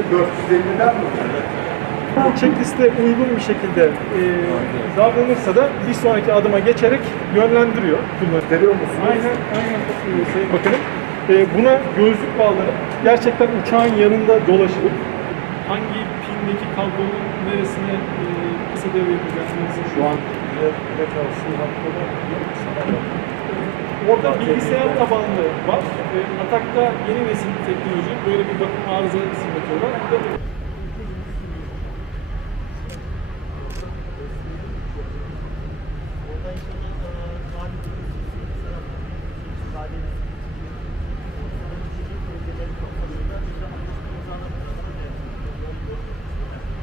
450'den mi? Bu checkliste uygun bir şekilde e, davranırsa da bir sonraki adıma geçerek yönlendiriyor kullanıcı. Görüyor musunuz? Aynen, aynen Sayın Bakanım. E, buna gözlük bağlanıp gerçekten uçağın yanında dolaşılıp hangi pindeki kablonun neresine e, kısa devre yapacaksınız? Şu an noktada sana bak. Orada bilgisayar tabanlı var. E, Atak'ta yeni nesil teknoloji böyle bir bakım arıza simülatörü var.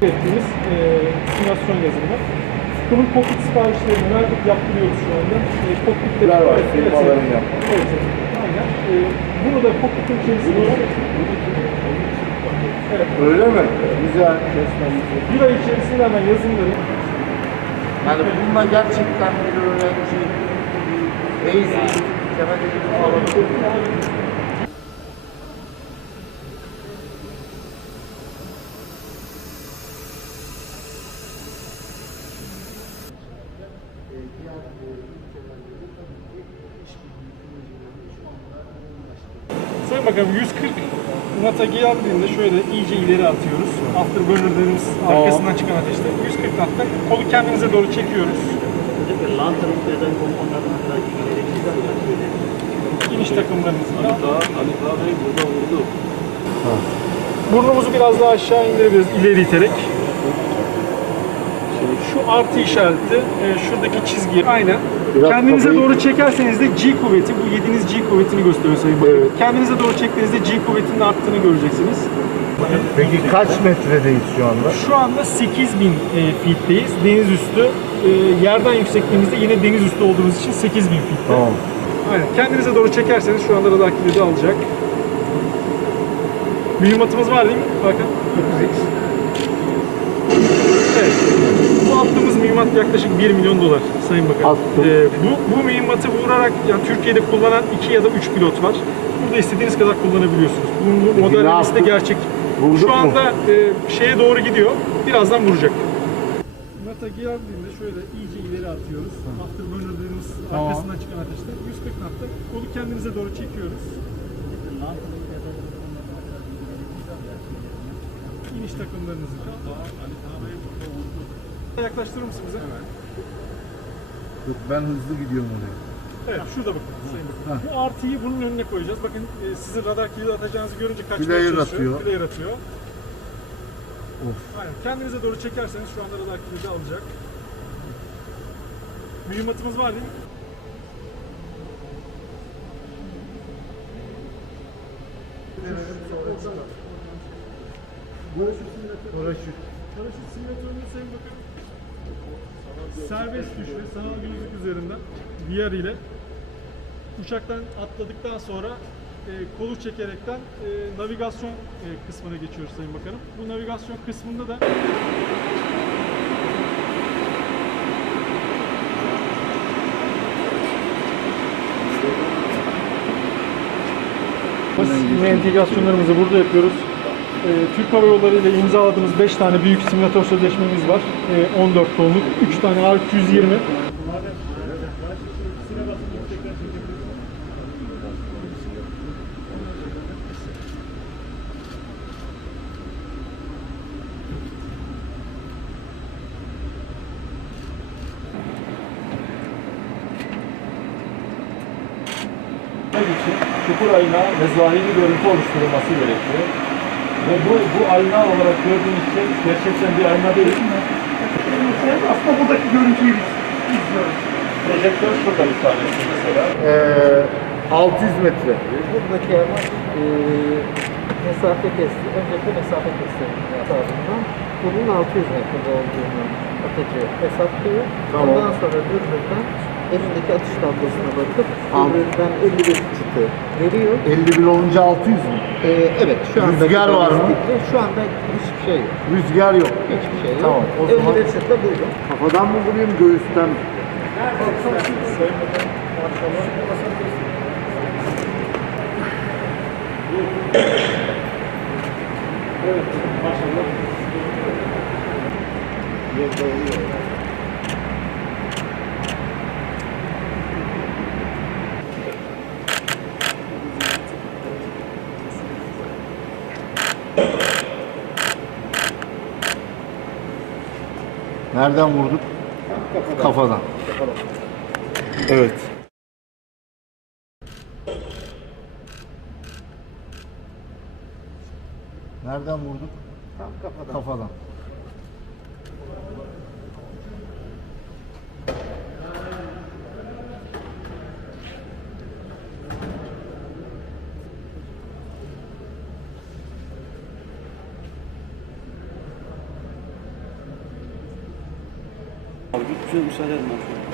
Ettiğimiz e, simülasyon yazılımı. Bunun kokpit siparişlerini verdik, yaptırıyoruz şu anda. E, kokpitte Neler var? Evet, Firmaların evet. Evet, aynen. E, bunu da kokpitin içerisinde Evet, Öyle mi? Güzel. Bir ay içerisinde hemen yazılımları Yani bununla gerçekten bir öğrenci basic temel eğitim alabilir mi? Sayın Bakanım 140 nata geldiğinde şöyle iyice ileri atıyoruz. Afterburner dediğimiz arkasından çıkan ateşte. 140 natta kolu kendinize doğru çekiyoruz. Lantern neden onlardan belki gerekli İniş takımlarınızı da. Ali Bey burada vurdu. Burnumuzu biraz daha aşağı indirebiliriz ileri iterek. Şu artı işareti, e, şuradaki çizgi aynen. Biraz Kendinize kafayı- doğru çekerseniz de G kuvveti, bu yediğiniz G kuvvetini gösteriyor Sayın. Evet. Kendinize doğru çektiğinizde G kuvvetinin arttığını göreceksiniz. Peki kaç metredeyiz şu anda? Şu anda 8000 e, feet'teyiz. Deniz üstü. E, yerden yüksekliğimizde yine deniz üstü olduğumuz için 8000 feet'te. Tamam. Aynen. Kendinize doğru çekerseniz şu anda radar kilidi alacak. Mühimmatımız var değil mi? Bakın. 9x. Evet. Attığımız mühimmat yaklaşık 1 milyon dolar Sayın Bakan. Ee, bu, bu mühimmatı vurarak yani Türkiye'de kullanan 2 ya da 3 pilot var. Burada istediğiniz kadar kullanabiliyorsunuz. Bu, modellemesi de gerçek. Vurduk Şu anda e, şeye doğru gidiyor. Birazdan vuracak. Nata geldiğinde şöyle iyice ileri atıyoruz. Afterburner dediğimiz Tamam. arkasından çıkan ateşte 140 natta. Kolu kendinize doğru çekiyoruz. İniş takımlarınızı Yaklaştırır mısın bize? Dur, Ben hızlı gidiyorum oraya. Evet, şurada bakın. Sayın. Bu artıyı bunun önüne koyacağız. Bakın e, sizin radar kilidi atacağınızı görünce kaçmaya Flare çalışıyor. atıyor. Flare atıyor. Of. Aynen. Kendinize doğru çekerseniz şu anda radar kilidi alacak. Mühimmatımız var değil mi? Paraşüt. Paraşüt simülatörünü Sayın Serbest düşme sanal gözlük üzerinden VR ile uçaktan atladıktan sonra e, kolu çekerekten e, navigasyon e, kısmına geçiyoruz Sayın Bakanım. Bu navigasyon kısmında da Yine entegrasyonlarımızı burada yapıyoruz. Ee, Türk Hava Yolları ile imzaladığımız 5 tane büyük simülatör sözleşmemiz var. Ee, 14 tonluk, 3 tane R220. için çukur aynağı ve zahiri görüntü oluşturulması gerekiyor. Ve bu, bu ayna olarak gördüğünüz şey gerçekten bir ayna değil mi? Aslında buradaki görüntüyü biz izliyoruz. Projektör şurada bir tanesi mesela. Ee, 600 metre. Buradaki amaç e, mesafe testi. Öncelikle mesafe testi tarafından bunun 600 metrede olduğunu atıcı hesaplıyor. Tamam. Ondan sonra dürbünden elindeki atış tablosuna bakıp Al. dürbünden 51 çıtı veriyor. 51 olunca 600 mü? E, evet şu anda Rüzgar var mı? Şu anda hiçbir şey yok. Rüzgar yok. Hiçbir şey yok. Tamam, o zaman- 51 çıtı buldum. Kafadan mı vurayım göğüsten mi? Evet. Maşallah. Nereden vurduk? Kafadan. Evet. Nereden vurduk? Tam kafadan. Kafadan. Bir müsaade edin.